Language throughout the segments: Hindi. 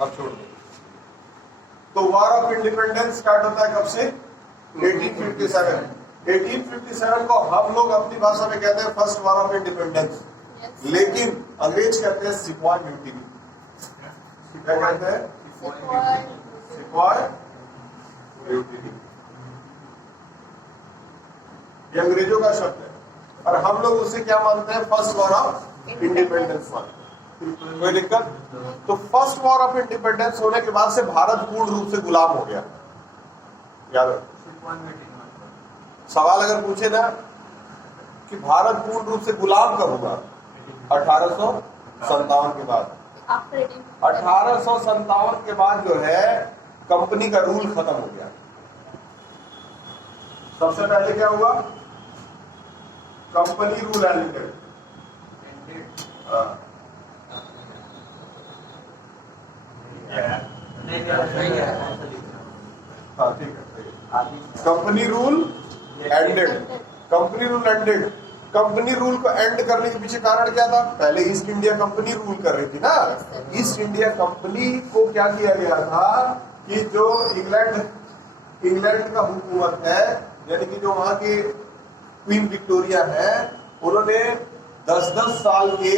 अब छोड़ दो। तो वॉर ऑफ इंडिपेंडेंस स्टार्ट होता है कब से? 1857। 1857 को हम लोग अपनी भाषा में कहते हैं फर्स्ट वॉर ऑफ इंडिपेंडेंस, लेकिन अंग्रेज कहते हैं सिपॉय म्यूटिनी। क्या कहते हैं? Sepoy mutiny. ये अंग्रेजों का शब्द है और हम लोग उसे क्या मानते हैं? फर्स्ट वॉर ऑफ इंडिपेंडेंस मानते हैं। कोई दिक्कत? तो फर्स्ट वॉर ऑफ इंडिपेंडेंस होने के बाद से भारत पूर्ण रूप से गुलाम हो गया। याद रखो, सवाल अगर पूछे ना कि भारत पूर्ण रूप से गुलाम कब हुआ? 1857 के बाद। 1857 के बाद जो है कंपनी का रूल खत्म हो गया। सबसे पहले क्या हुआ? Company rule ended. हाँ ठीक है। Company rule ended. Company rule ended. Company rule को एंड करने के पीछे कारण क्या था? पहले ईस्ट इंडिया कंपनी रूल कर रही थी ना। ईस्ट इंडिया कंपनी को क्या किया गया था कि जो इंग्लैंड का हुकूमत है, यानी कि जो वहां के क्वीन विक्टोरिया है, उन्होंने 10-10 साल के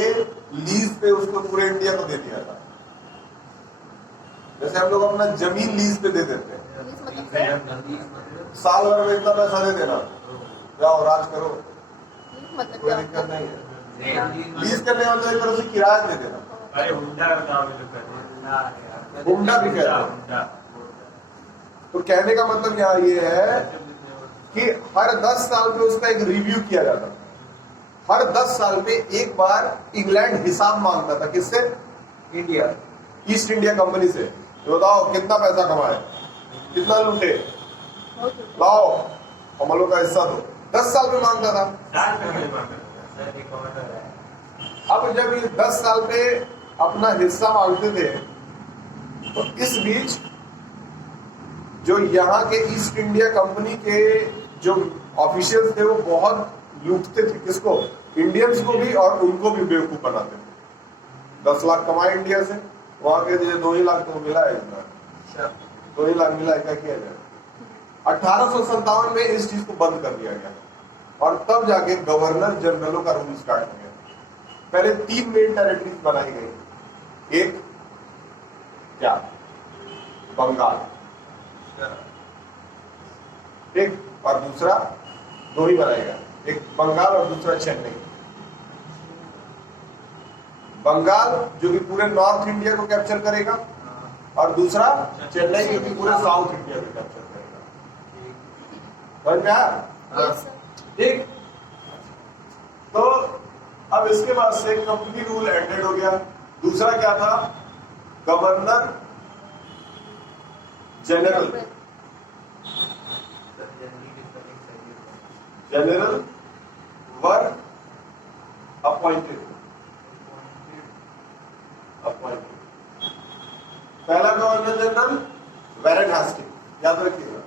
लीज पे उसको पूरे इंडिया को दे दिया था। जैसे हम लोग अपना जमीन लीज पे दे देते हैं, साल भर में इतना पैसा दे देना, जाओ राज करो, कोई दिक्कत नहीं है। लीज करने वाले एक तरह से किराया दे देना। हुंडा भी कहते हैं। तो कहने का मतलब यहाँ ये है कि हर 10 साल पे उसका एक रिव्यू किया जाता था। हर 10 साल पे एक बार इंग्लैंड हिसाब मांगता था। किससे? इंडिया, ईस्ट इंडिया कंपनी से। बताओ कितना पैसा कमाए, कितना लूटे, लाओ हमलों का हिस्सा दो। 10 साल में मांगता था। अब जब ये 10 साल पे अपना हिस्सा मांगते थे, तो इस बीच जो यहाँ के ईस्ट इंडिया कंपनी के जो ऑफिशियल्स थे वो बहुत लूटते थे। किसको? इंडियंस को भी, और उनको भी बेवकूफ बनाते थे। 10 लाख कमाए इंडिया से, वहां के 2 ही लाख तो मिला है, इतना 2 ही लाख मिला है, क्या किया जाए? 1857 में इस चीज को बंद कर दिया गया और तब जाके गवर्नर जनरलों का रूल स्टार्ट हो गया। पहले 3 मेन टेरिटरीज बनाई गई। एक क्या? बंगाल, एक, और दूसरा 2 ही बनाएगा, एक बंगाल और दूसरा चेन्नई। बंगाल जो कि पूरे नॉर्थ इंडिया को कैप्चर करेगा और दूसरा चेन्नई जो कि पूरे साउथ इंडिया को कैप्चर करेगा। समझ में आया? ठीक। तो अब इसके बाद से कंपनी रूल एंडेड हो गया। दूसरा क्या था? Governor general. General were appointed. पहला गवर्नर जनरल वैरेन हेस्टिंग, याद रखिएगा।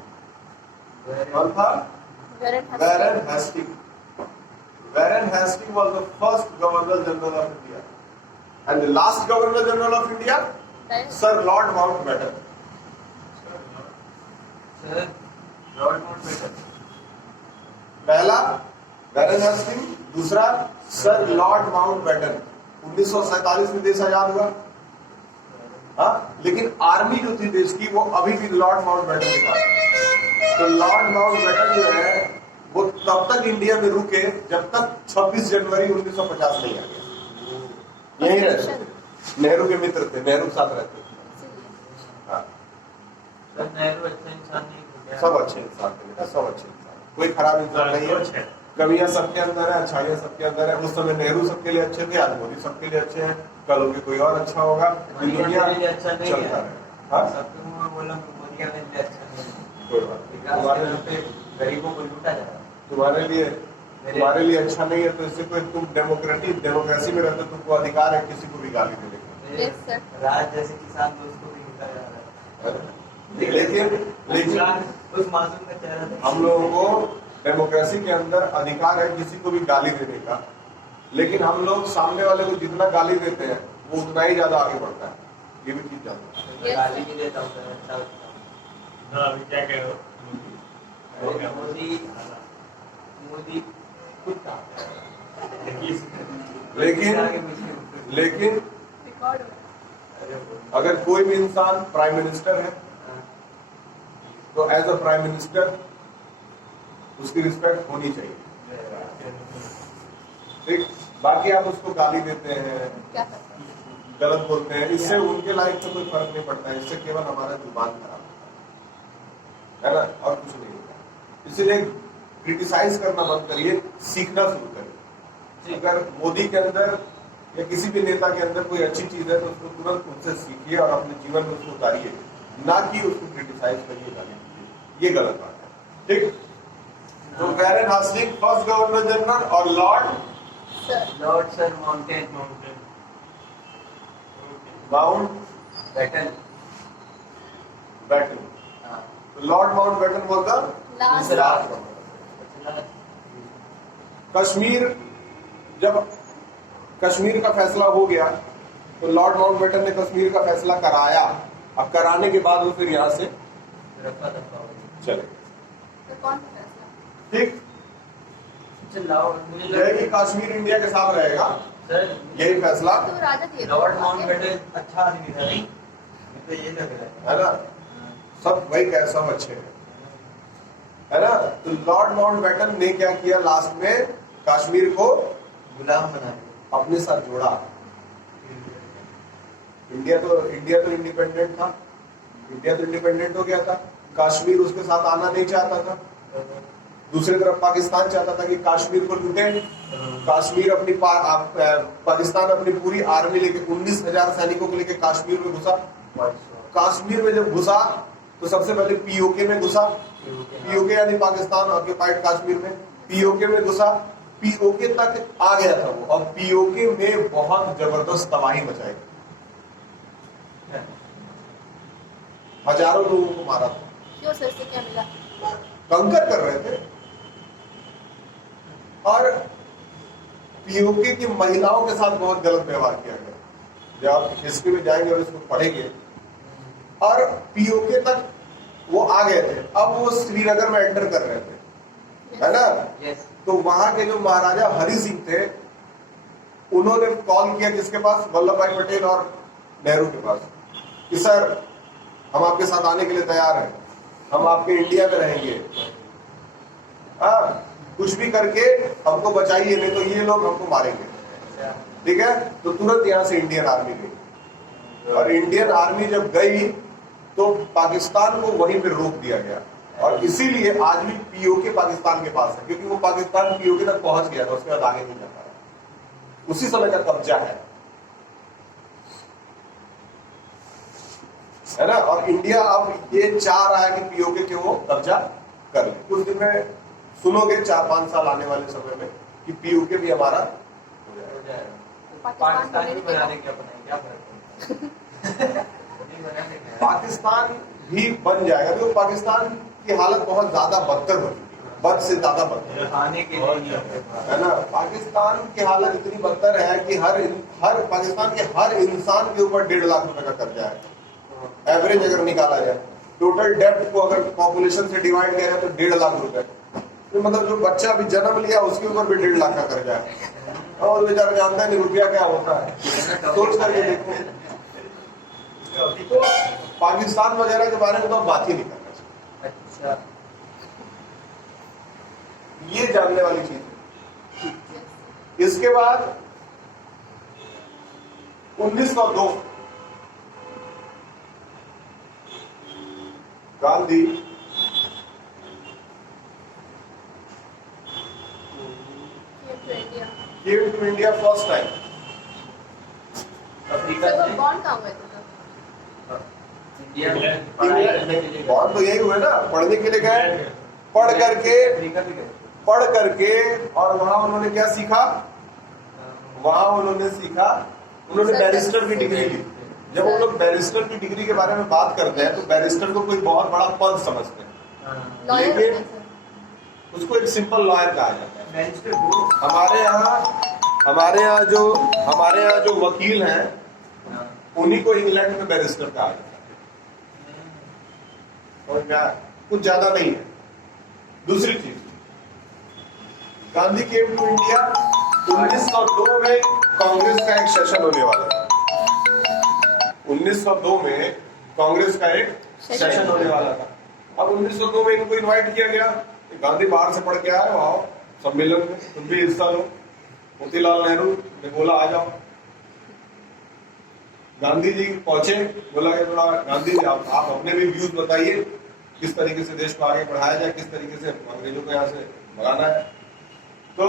कौन था? Warren Hastings. Warren Hastings was the first Governor General of India, and the last Governor General of India, Sir Lord Mountbatten. Sir Lord Mountbatten. पहला वैरेन हेस्टिंग, दूसरा सर लॉर्ड माउंटबेटन। 1947 में देश आजाद हुआ। हाँ, लेकिन आर्मी जो थी देश की वो अभी भी लॉर्ड माउंटबेटन के पास। तो लॉर्ड माउंटबेटन जो है वो तब तक इंडिया में रुके जब तक 26 जनवरी 1950 नहीं आ गया। यही रहते, नेहरू के मित्र थे, नेहरू साथ रहते थे। हाँ, नेहरू अच्छे इंसान नहीं, सब अच्छे इंसान थे, सब अच्छे इंसान, कोई खराब इंसान नहीं है। कमियां सबके अंदर है, अच्छाइयां सबके अंदर है। उस समय नेहरू सबके लिए अच्छे थे, आज मोदी सबके लिए अच्छे हैं, कल होके कोई और अच्छा होगा। दुनिया अच्छा नहीं चलता है। कोई बात, गरीबों को लूटा जा रहा है। तुम्हारे लिए अच्छा नहीं है तो इससे कोई, तुम डेमोक्रेसी में रहते, तुमको अधिकार है किसी को भी गाली देने का। राज जैसे किसान दोस्त को भी लूटा जा रहा है। लेकिन उस मासूम का चेहरा, हम लोगों को डेमोक्रेसी के अंदर अधिकार है किसी को भी गाली देने का, लेकिन हम लोग सामने वाले को जितना गाली देते हैं वो उतना ही ज्यादा आगे बढ़ता है। ये भी ठीक जाता है। मैं गाली भी देता हूँ सर, अच्छा लगता है। हाँ, अभी क्या कह रहे हो? अरे मोदी कुत्ता। लेकिन आगे पीछे। लेकिन रिकॉर्ड हो अरे अगर कोई भी इंसान प्राइम मिनिस्टर है तो एज अ प्राइम मिनिस्टर उसकी रिस्पेक्ट होनी चाहिए। ठीक, बाकी आप उसको गाली देते हैं, क्या करते हैं? गलत बोलते हैं, इससे उनके लाइफ में कोई फर्क नहीं पड़ता है। इससे केवल हमारा जुबान खराब होता है ना, और कुछ नहीं होता। इसलिए क्रिटिसाइज करना बंद करिए, सीखना शुरू करिए। अगर मोदी के अंदर या किसी भी नेता के अंदर कोई अच्छी चीज है तो उसको तुरंत उनसे सीखिए और अपने जीवन में उसको उतारिए, ना कि उसको क्रिटिसाइज करिए, गाली दीजिए। ये गलत बात है। ठीक, तो Warren Hasting first governor general और lord lord sir mountain Mountbatten. Batten. हाँ। तो lord Mountbatten was the last last governor. Kashmir, जब कश्मीर का फैसला हो गया तो लॉर्ड माउंटबेटन ने कश्मीर का फैसला कराया। अब कराने के बाद वो फिर यहाँ से रफा दफा हो गई। चले। तो कौन सा फैसला? ठीक, चलाओ मुझे यही कि कश्मीर इंडिया के साथ रहेगा, सर यही फैसला तो राजा थे लॉर्ड माउंटबेटन अच्छा आदमी था नहीं, मुझे तो ये लग रहा है ना। सब वही कह, सब अच्छे हैं, है ना। तो लॉर्ड माउंटबेटन ने क्या किया, लास्ट में कश्मीर को गुलाम बना दिया। अपने साथ जोड़ा। इंडिया तो इंडिपेंडेंट था, इंडिया तो इंडिपेंडेंट हो गया था, कश्मीर उसके साथ आना नहीं चाहता था। दूसरी तरफ पाकिस्तान चाहता था कि कश्मीर को लूटे। कश्मीर अपनी पाकिस्तान अपनी पूरी आर्मी लेके 19,000 सैनिकों को लेके कश्मीर में घुसा। कश्मीर में जब घुसा तो सबसे पहले पीओके में घुसा। पीओके यानी पाकिस्तान ऑक्यूपाइड कश्मीर में पीओके में घुसा। पीओके तक आ गया था वो, और पीओके में बहुत जबरदस्त तबाही मचाई, हजारों लोगों को मारा था। क्यों सर, से क्या मिला? कंकर कर रहे थे। और पीओके की महिलाओं के साथ बहुत गलत व्यवहार किया गया। जब आप हिस्ट्री में जाएंगे और इसको पढ़ेंगे, और पीओके तक वो आ गए थे, अब वो श्रीनगर में एंटर कर रहे थे, है ना। यस। तो वहां के जो महाराजा हरि सिंह थे, उन्होंने कॉल किया किसके पास, वल्लभ भाई पटेल और नेहरू के पास, कि सर हम आपके साथ आने के लिए तैयार हैं, हम आपके इंडिया में रहेंगे, कुछ भी करके हमको बचाइए, नहीं तो ये लोग हमको मारेंगे। ठीक है, तो तुरंत यहाँ से इंडियन आर्मी गई, और इंडियन आर्मी जब गई तो पाकिस्तान को वहीं पे रोक दिया गया। और इसीलिए आज भी पीओके पाकिस्तान के पास है, क्योंकि वो पाकिस्तान पीओके तक पहुंच गया था, उसके बाद आगे नहीं जा पाया। उसी समय का कब्जा है ना। और इंडिया अब ये चाह रहा है कि पीओके के वो कब्जा कर ले। कुछ दिन में सुनोगे 4-5 साल आने वाले समय में कि पीओके भी हमारा हो जाएगा। पाकिस्तान भी बना देंगे अपना, क्या फर्क पड़ता है? नहीं बनाने का। पाकिस्तान भी बन जाएगा, क्योंकि पाकिस्तान की हालत बहुत ज्यादा बदतर हो चुकी है, बद से ज्यादा बदतर खाने के लिए है ना। पाकिस्तान की हालत इतनी बदतर है कि हर पाकिस्तान के हर इंसान के ऊपर 1.5 लाख रुपए का कर्जा है। एवरेज अगर निकाला जाए, टोटल डेप्ट को अगर पॉपुलेशन से डिवाइड किया जाए तो 1.5 लाख रुपए, तो मतलब जो बच्चा अभी जन्म लिया उसके ऊपर भी 1.5 लाख का कर्जा है। और बेचारा जानता है नहीं रुपया क्या होता है, सोच करके देखो। तो पाकिस्तान वगैरह के बारे में तो बात ही नहीं करना चाहिए। अच्छा, ये जानने वाली चीज है। इसके बाद 1902 Gandhi came to India first time। Africa sir, से वो बॉन्ड कहाँ हुए थे तब? इंडिया में पढ़ाई करने के लिए गए। और तो यही हुए ना, पढ़ने के लिए गए, पढ़ करके अफ्रीका भी गए। और वहां उन्होंने क्या सीखा, उन्होंने बैरिस्टर की डिग्री ली। जब हम लोग बैरिस्टर की डिग्री के बारे में बात करते हैं तो बैरिस्टर को कोई बहुत बड़ा पद समझते हैं, लॉयर लेकिन होते हैं सर। उसको एक सिंपल लॉयर कहा जाता है। बैरिस्टर वो हमारे यहाँ जो वकील हैं उन्हीं को इंग्लैंड में बैरिस्टर कहा जाता है। और क्या, कुछ ज्यादा नहीं है। दूसरी चीज, गांधी केम टू इंडिया 1902 में कांग्रेस का एक सेशन होने वाला था। 1902 में कांग्रेस का एक सेशन होने वाला था। अब 1902 में इनको इनवाइट किया गया, गांधी बाहर से पढ़ के आए, आओ सम्मेलन में तुम भी हिस्सा लो। मोतीलाल नेहरू ने बोला आ जाओ। गांधी जी पहुंचे, बोला कि थोड़ा गांधी जी आप अपने भी व्यूज बताइए, किस तरीके से देश को आगे बढ़ाया जाए, किस तरीके से अंग्रेजों को यहाँ से भगाना है। तो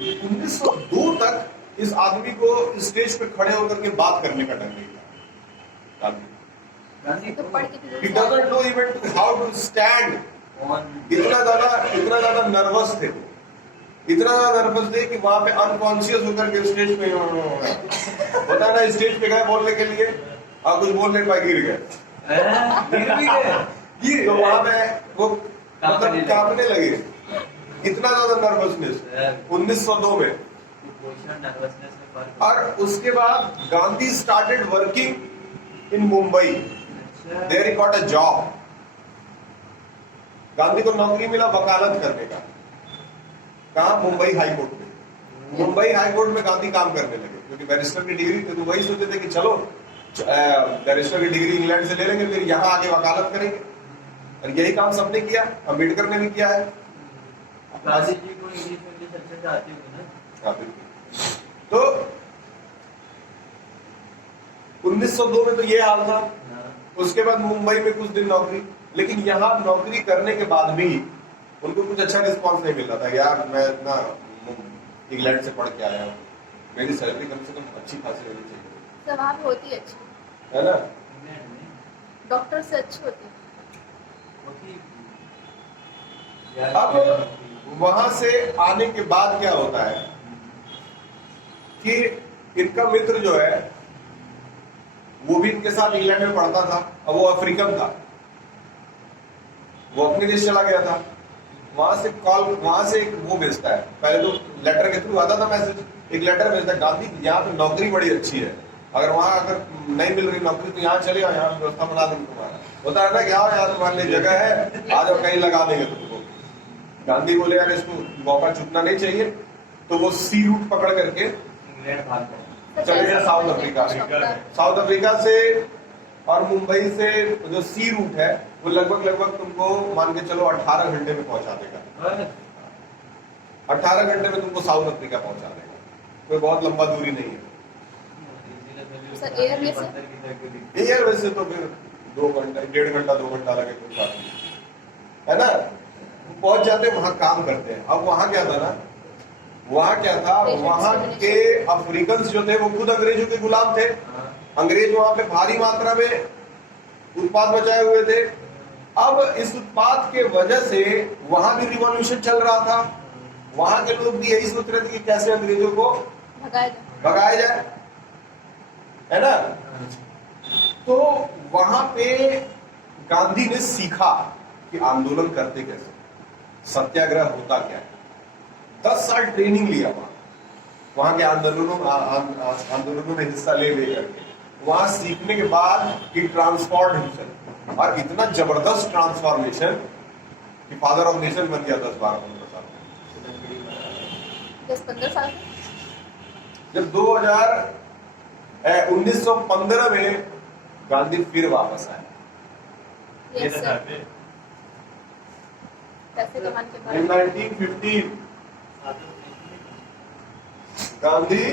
1902 तक इस आदमी को स्टेज पे खड़े होकर के बात करने का ढंग नहीं था। गांधी तो पढ़ के He doesn't know even how to stand। इतना ज्यादा नर्वस थे, इतना ज्यादा नर्वस थे कि वहां पे अनकॉन्शियस होकर के स्टेज पे होता है ना, स्टेज पे गए बोलने के लिए और कुछ बोल नहीं पाए, गिर गए। तो वहां पे वो मतलब कांपने लगे, इतना ज्यादा नर्वसनेस 1902 में। और उसके बाद Gandhi started working in Mumbai. There he got a job. Gandhi को नौकरी मिला वकालत करने का। कहा? मुंबई हाई कोर्ट में। मुंबई हाई कोर्ट में गांधी काम करने लगे, क्योंकि बैरिस्टर की डिग्री थी, तो वही सोचते थे कि चलो बैरिस्टर की डिग्री इंग्लैंड से ले लेंगे, फिर यहाँ आके वकालत करेंगे। और यही काम सबने किया, अम्बेडकर ने भी किया है। गांधी जी को इंग्लिश अच्छे से आती होगी ना? हाँ बिल्कुल। तो 1902 में तो ये हाल था। उसके बाद मुंबई में कुछ दिन नौकरी, लेकिन यहाँ नौकरी करने के बाद भी उनको कुछ अच्छा रिस्पांस नहीं मिल रहा था। यार मैं इतना इंग्लैंड से पढ़ के आया हूँ, मेरी सैलरी कम से कम अच्छी खासी होनी चाहिए। सब वहाँ पे होती है अच्छी, है ना? डॉक्टर से अच्छी होती है। अब वहां से आने के बाद क्या होता है कि इनका मित्र जो है वो भी इनके साथ इंग्लैंड में पढ़ता था। अब वो अफ्रीकन था, वो अपने देश चला गया था। वहां से एक वो भेजता है, पहले तो लेटर के थ्रू आता था मैसेज, एक लेटर भेजता है, गांधी यहाँ पे नौकरी बड़ी अच्छी है, अगर नहीं मिल रही नौकरी तो यहाँ चले आओ, यहाँ व्यवस्था बना देंगे तुम्हारा। होता है ना, क्या यार तुम्हारे लिए जगह है, आज और कहीं लगा देंगे तुमको। गांधी बोले यार इसको मौका चूकना नहीं चाहिए, तो वो सी रूट पकड़ करके इंग्लैंड भाग गए, चले गए साउथ अफ्रीका। साउथ अफ्रीका से और मुंबई से जो सी रूट है वो लगभग तुमको मान के चलो 18 घंटे में पहुंचा देगा। 18 घंटे में तुमको साउथ अफ्रीका पहुंचा देगा, कोई बहुत लंबा दूरी नहीं है। एयरवेज से तो फिर 2 घंटा 1.5 घंटा 2 घंटा लगे, कोई बात नहीं है ना। पहुंच जाते, वहां काम करते हैं। अब वहां क्या था ना, वहां के अफ्रीकन जो थे वो खुद अंग्रेजों के गुलाम थे। अंग्रेज वहां पे भारी मात्रा में उत्पाद बचाए हुए थे। अब इस उत्पाद के वजह से वहां भी रिवॉल्यूशन चल रहा था। वहां के लोग भी यही सोच रहे थे कि कैसे अंग्रेजों को भगाया जाए, है ना। तो वहां पे गांधी ने सीखा कि आंदोलन करते कैसे, सत्याग्रह होता क्या है। 10 साल ट्रेनिंग लिया वहां के आंदोलनों में हिस्सा ले करके। वहां सीखने के बाद ही ट्रांसफॉर्म हिमसेल्फ, और इतना जबरदस्त ट्रांसफॉर्मेशन कि फादर ऑफ नेशन बन गया 10-12-15 साल में। 10-15 साल जब 1915 में गांधी फिर वापस आए। Yes, sir. पैसे कमाने के बाद In 1915 Gandhi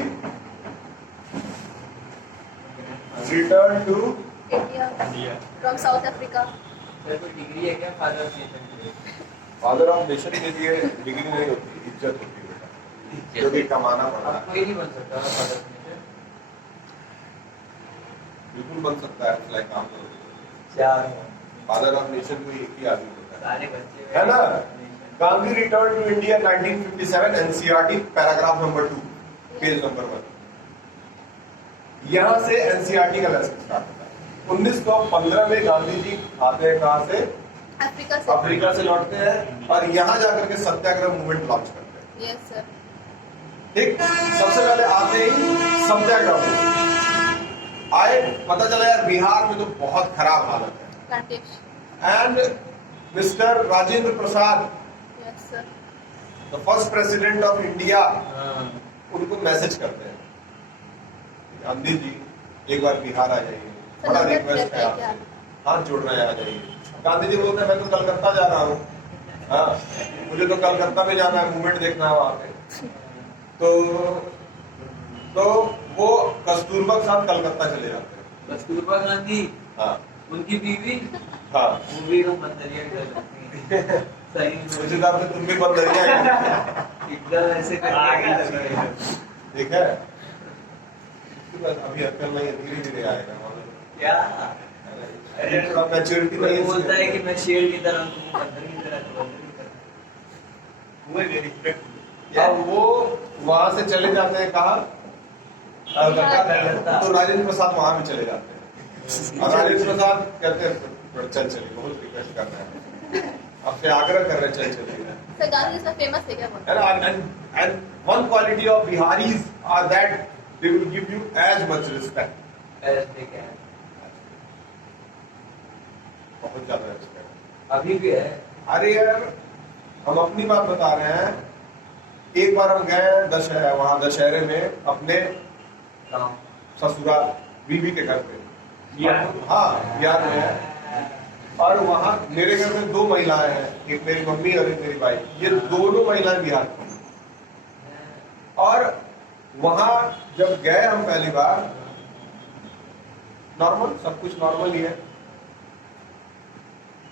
returned to India from south Africa. Sir कोई डिग्री है क्या फादर ऑफ नेशन के लिए? फादर ऑफ नेशन के लिए डिग्री नहीं होती, इज्जत होती है बेटा, जो भी कमाना पड़ता है। कोई नहीं बन सकता फादर ऑफ नेशन? बिल्कुल बन सकता है, लाइक काम करो। चार फादर ऑफ नेशन कोई एक ही आदमी होता है, सारे बच्चे है ना। Gandhi return to India 1957, NCERT paragraph number 2 page number 1। यहां से एनसीईआरटी का लेसन स्टार्ट होता है। 1915 में गांधी जी आते हैं कहां से? अफ्रीका से लौटते हैं और यहां जाकर के सत्याग्रह मूवमेंट लॉन्च करते हैं। Yes sir. ठीक, सबसे पहले आते ही सत्याग्रह। आए, पता चला यार बिहार में तो बहुत खराब हालत है। Plantation. And mister Rajendra Prasad, Yes, sir. The first president of India, हाँ, उनको मैसेज करते हैं, गांधी जी एक बार बिहार आ जाइए, बड़ा नजर रिक्वेस्ट है रहता है आपसे, हाथ जोड़ रहे हैं, आ जाइए। गांधी जी बोलते हैं मैं तो कलकत्ता जा रहा हूँ, हाँ मुझे तो कलकत्ता में जाना है, मूवमेंट देखना है वहां पे। तो वो कस्तूरबा के साथ कलकत्ता चले जाते हैं। कस्तूरबा गांधी, हाँ उनकी बीवी, हाँ, वो भी तो बंदरिया कर लगती है। सही में। उस हिसाब से तुम भी बंदरिया है, एकदम ऐसे आगे करके चल रही है। ठीक है। बस अभी अक्ल नहीं है, धीरे धीरे आएगा, क्या? अरे थोड़ा मैच्योरिटी कोई नहीं बोलता है कि है। मैं शेर की तरह हूँ, तुम बंदर की तरह, तो बंदर की तरह। हुए मेरी रिस्पेक्ट। अब वो वहां से चले जाते हैं कहा, कलकत्ता। तो राजेंद्र प्रसाद वहां भी चले जाते हैं, और राजेंद्र प्रसाद कहते हैं चल चलिए, बहुत रिक्वेस्ट कर रहे हैं, आपसे आग्रह कर रहे हैं, चल चलिए। सर गांधी इसमें फेमस है क्या बहुत? And one quality of Biharis are that they will give you as much respect, ऐसे क्या है? बहुत ज्यादा respect। अभी भी है। अरे यार हम अपनी बात बता रहे हैं, एक बार हम गए वहां दशहरे में अपने गाँव। ससुराल बीवी के घर पे, बिहार? हाँ बिहार में है, और वहां मेरे घर में 2 महिलाएं हैं, एक मेरी मम्मी और एक मेरी भाई, ये दोनों महिलाएं बिहार की हैं। और वहां जब गए हम पहली बार, नॉर्मल सब कुछ नॉर्मल ही है।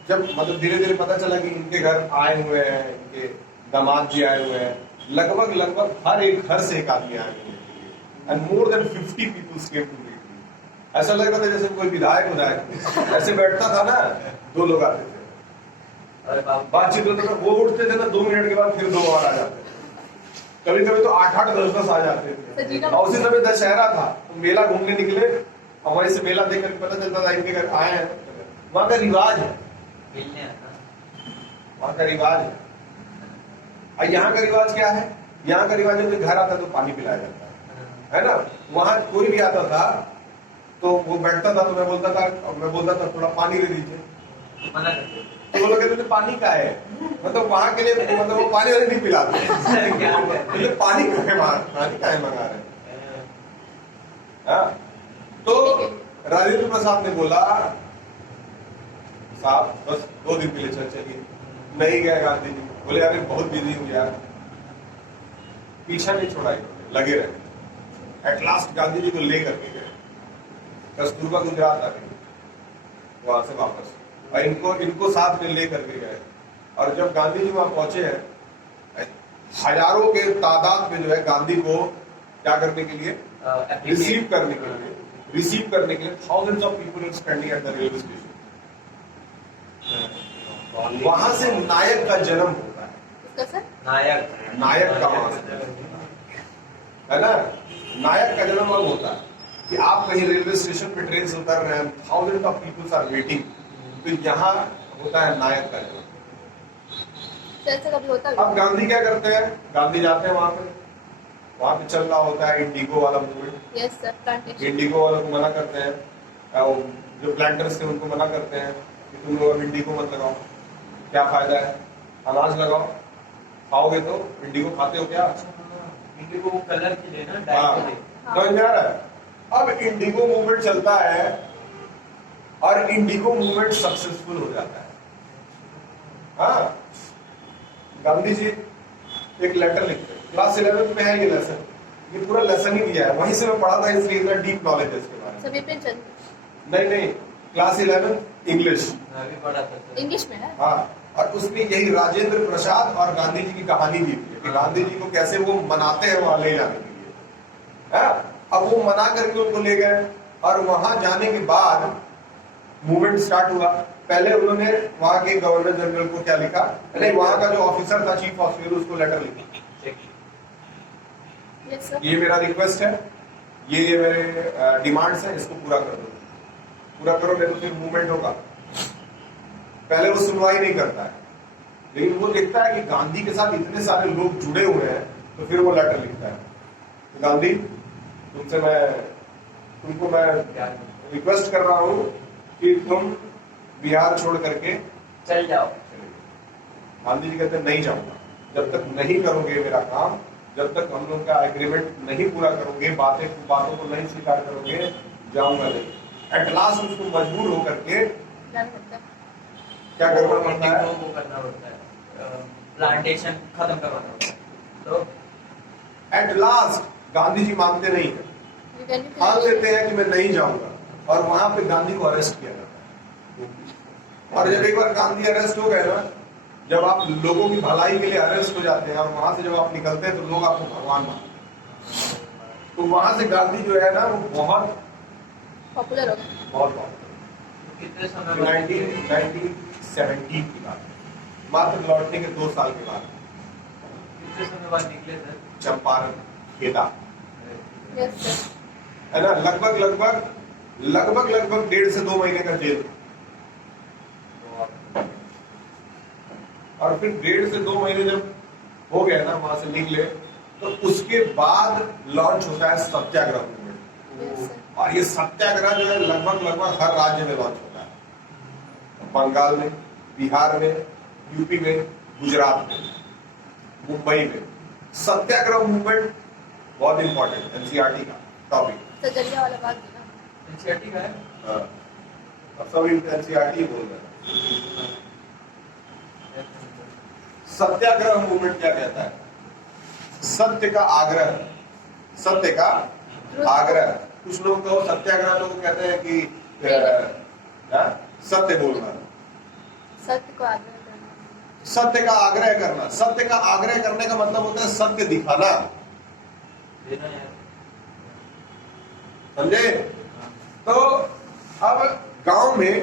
जब मतलब धीरे धीरे पता चला कि इनके घर आए हुए हैं, इनके दामाद जी आए हुए हैं, लगभग हर एक घर से एक आदमी आए हुए हैं, and more than 50 peoples came to meet me. ऐसा लग रहा था जैसे कोई विधायक ऐसे बैठता था ना, 2 लोग आते थे, और बाबू बातचीत होता था, वो उठते थे ना 2 मिनट के बाद फिर 2 और आ जाते थे, कभी कभी तो 8-8, 10-10 आ जाते थे। और उसी समय दशहरा था, तो मेला घूमने निकले, और वहीं से मेला देख कर पता चलता था इनके घर आए हैं। वहां का रिवाज है, मिलने आता। वहां का रिवाज है। और यहाँ का रिवाज क्या है? यहाँ का रिवाज है, घर आता है तो पानी पिलाया जाता है ना। वहां कोई भी आता था तो वो बैठता था, तो मैं बोलता था थोड़ा पानी दे दीजिए, मना करते तो वो लोग कहते थे पानी का है, मतलब वहां के लिए मतलब वो पानी वाले नहीं पिलाते, क्या बोले पानी का है, पानी का है मंगा रहे हैं। हाँ? तो राजेंद्र प्रसाद ने बोला साहब बस 2 दिन के लिए चल चलिए, नहीं गए गांधी जी, बोले अरे बहुत बिजी हूँ यार, पीछा नहीं छोड़ा, लगे रहे। एट लास्ट गांधी जी को लेकर के गए, कस्तूरबा गुजरात आ गई, वहां से वापस, और इनको साथ में लेकर के गए। और जब गांधी जी वहां पहुंचे हैं, हजारों के तादाद में जो है गांधी को क्या करने के लिए, रिसीव करने के लिए thousands of people standing at the railway station. वहां से नायक का जन्म होता है, इसका सर? नायक का वहां से है ना, नायक का जन्म अब होता है कि आप कहीं रेलवे स्टेशन पे ट्रेन से उतर रहे हैं, thousand of peoples are waiting, तो यहाँ होता है नायक का जन्म। ऐसा कभी होता है? अब गांधी क्या करते हैं, गांधी जाते हैं वहां पे चल रहा होता है इंडिगो वाला movement. Yes sir, plantation. Indigo वालों को मना करते हैं, जो प्लांटर्स थे उनको मना करते हैं कि तुम लोग इंडिगो मत लगाओ, क्या फायदा है, अनाज लगाओ, खाओगे तो। इंडिगो खाते हो क्या? इंडिगो वो कलर के लिए ना, हाँ, डाई के लिए। समझ में आ रहा है? अब इंडिगो मूवमेंट चलता है और इंडिगो मूवमेंट सक्सेसफुल हो जाता है। हाँ, गांधी जी एक लेटर लिखते हैं, क्लास 11 में है ये लेसन, ये पूरा लेसन ही दिया है, वहीं से मैं पढ़ा था, इसलिए इतना डीप नॉलेज है इसके बारे में। सभी पे चल नहीं, क्लास 11 इंग्लिश, मैं भी पढ़ा था सर। इंग्लिश में है? हाँ, और उसमें यही राजेंद्र प्रसाद और गांधी जी की कहानी दी थी कि गांधी जी को कैसे वो मनाते हैं वहां ले जाने के लिए। अब वो मना करके उनको ले गए, और वहां जाने के बाद मूवमेंट स्टार्ट हुआ। पहले उन्होंने वहां के गवर्नर जनरल को क्या लिखा, नहीं वहां का जो ऑफिसर था, चीफ ऑफिसर, उसको लेटर लिखा, यस सर। ये मेरा रिक्वेस्ट है, ये मेरे डिमांड्स हैं, इसको पूरा कर दो, पूरा करो, नहीं तो फिर मूवमेंट होगा। पहले वो सुनवाई नहीं करता है, लेकिन वो देखता है कि गांधी के साथ इतने सारे लोग जुड़े हुए हैं, तो फिर वो लेटर लिखता है, गांधी तुमको मैं रिक्वेस्ट कर रहा हूँ कि तुम बिहार छोड़ करके चल जाओ। गांधी जी कहते नहीं जाऊंगा, जब तक नहीं करोगे मेरा काम, जब तक हम लोग का एग्रीमेंट नहीं पूरा करोगे, बातों को नहीं स्वीकार करोगे, जाऊंगा नहीं। एट लास्ट उसको मजबूर होकर के जाना पड़ता है। क्या करना पड़ता है? वो करना पड़ता है, प्लांटेशन खत्म करवाना पड़ता है। तो एट लास्ट गांधी जी मानते नहीं है, You can be ठान free. लेते हैं कि मैं नहीं जाऊंगा, और वहां पे गांधी को अरेस्ट किया जाता है। और जब एक बार गांधी अरेस्ट हो गए ना, जब आप लोगों की भलाई के लिए अरेस्ट हो जाते हैं और वहां से जब आप निकलते हैं तो लोग आपको भगवान मानते हैं। तो वहां से गांधी जो है ना वो बहुत पॉपुलर हो गया। बहुत कितने समय बाद 1917 की बात है, मात्र लौटने के 2 साल के बाद कितने समय बाद निकले sir? Champaran Kheda Yes, sir. है ना, लगभग 1.5 से 2 महीने का जेल, और फिर 1.5 से 2 महीने जब हो गया ना वहां से निकले, तो उसके बाद लॉन्च होता है सत्याग्रह मूवमेंट। Yes, sir. और ये सत्याग्रह जो है लगभग हर राज्य में लॉन्च होता है, बंगाल में, बिहार में, यूपी में, गुजरात में, मुंबई में। सत्याग्रह मूवमेंट बहुत इंपॉर्टेंट, एनसीईआरटी का टॉपिक। तो जलियांवाला बाग भी ना। एनसीईआरटी का है? अब सब एनसीईआरटी बोल रहे हैं। सत्याग्रह मूवमेंट क्या कहता है? सत्य का आग्रह, सत्य का आग्रह। कुछ लोग तो सत्याग्रह तो कहते हैं कि सत्य बोलना, सत्य को आग्रह करना। सत्य का आग्रह करना। सत्य का आग्रह करने का मतलब होता है सत्य दिखाना, देना यार। समझे? तो अब गांव में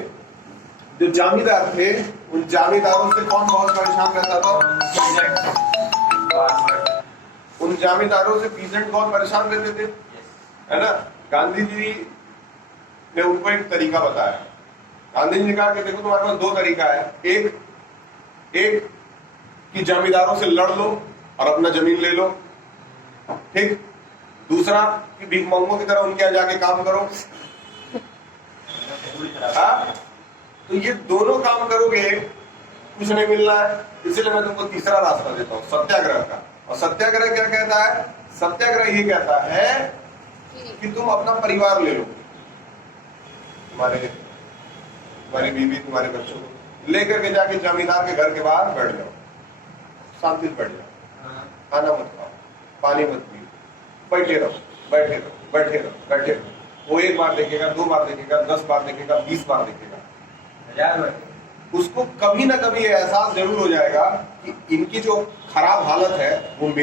जो जमींदार थे, उन जमींदारों से कौन बहुत परेशान रहता था? उन जमींदारों से पीजेंट बहुत परेशान रहते थे, है ना। गांधी जी ने उनको एक तरीका बताया। गांधी जी ने कहा कि देखो तुम्हारे पास 2 तरीका है, एक कि जमींदारों से लड़ लो और अपना जमीन ले लो, ठीक। दूसरा कि भिखमंगों की तरह उनके यहाँ जाके काम करो। हाँ? तो ये दोनों काम करोगे कुछ नहीं मिलना है, इसलिए मैं तुमको तीसरा रास्ता देता हूँ, सत्याग्रह का। और सत्याग्रह क्या कहता है? सत्याग्रह ये कहता है कि तुम अपना परिवार ले लो, तुम्हारी बीवी, तुम्हारे बच्चों को लेकर के जाके जमींदार के घर के बाहर बैठ जाओ, शांति से बैठ जाओ, खाना मत खाओ, पानी मत पियो, बैठे रहो। वो 1 बार देखेगा, 2 बार देखेगा, 10 बार देखेगा, 20 बार देखेगा, 1000 बार। उसको कभी ना कभी एहसास जरूर हो जाएगा कि इनकी जो खराब हालत है वो मेरे